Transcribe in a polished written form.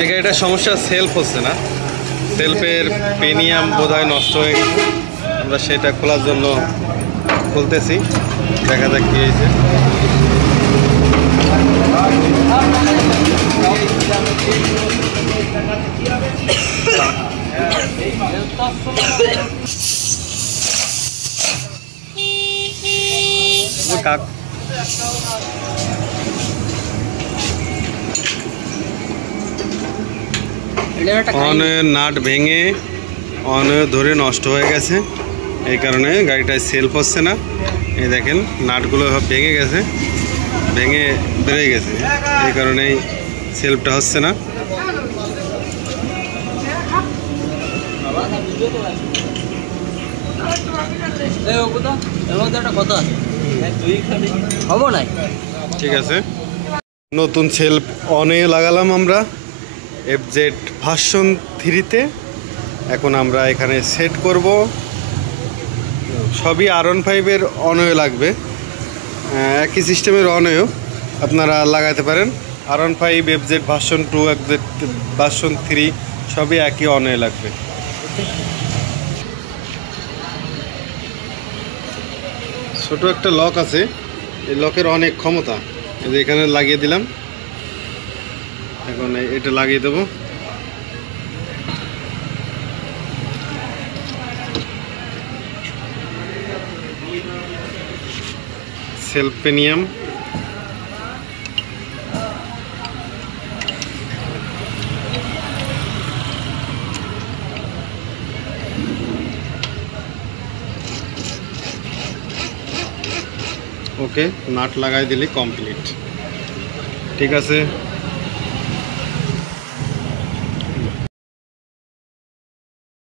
এই গাড়িটার সমস্যা সেলফ হচ্ছে না, সেলফের পেনিয়াম বোধহয় নষ্ট হয়ে গেছে। আমরা সেটা খোলার জন্য খুলতেছি, দেখা যাক কি হয়েছে। অনেক নাট ভেঙে অনেক ধরে নষ্ট হয়ে গেছে, এই কারণে গাড়িটায় সেলফ হচ্ছে না। এই দেখেন নাটগুলো সব ভেঙে গেছে, ভেঙে বেড়ে গেছে, এই কারণেই সেলফটা হচ্ছে না। ঠিক আছে, নতুন সেলফ অনে লাগালাম আমরা এফজেড ভার্সন 3-তে। এখন আমরা এখানে সেট করব। সবই R15-এর অনয় লাগবে, একই সিস্টেমের অনয় আপনারা লাগাতে পারেন। R15, FZ version 2, FZ version 3 সবই একই অনয় লাগবে। ছোট একটা লক আছে, এই লকের অনেক ক্ষমতা। এখানে লাগিয়ে দিলাম, এখন এটা লাগিয়ে দেবো। সেলফ পেনিয়াম ওকে, নাট লাগাই দিলে কমপ্লিট। ঠিক আছে।